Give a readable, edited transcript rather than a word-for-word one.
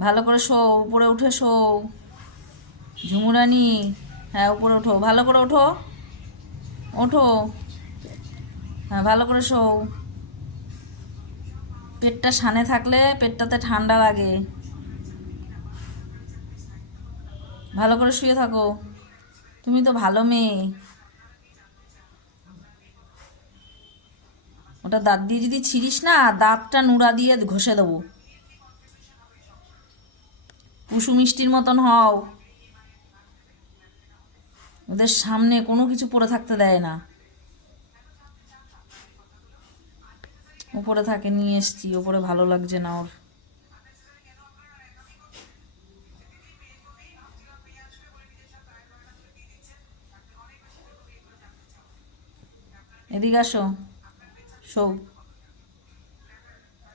ভালো করে শো, উপরে উঠে শো। ঝুমুরানি, হ্যাঁ উপরে ওঠো, ভালো করে ওঠো, ওঠো। হ্যাঁ ভালো করে শো। পেটটা সানে থাকলে পেটটাতে ঠান্ডা লাগে। ভালো করে শুয়ে থাকো। তুমি তো ভালো মেয়ে। ওটা দাঁত দিয়ে যদি ছিঁড়িস না, দাঁতটা নুড়া দিয়ে ঘষে দেবো। কুসু মিষ্টির মতন হও। ওদের সামনে কোনো কিছু পরে থাকতে দেয় না। উপরে থাকে, নিয়ে এসছি, ওপরে ভালো লাগছে না ওর। এদিকে আসো, শো।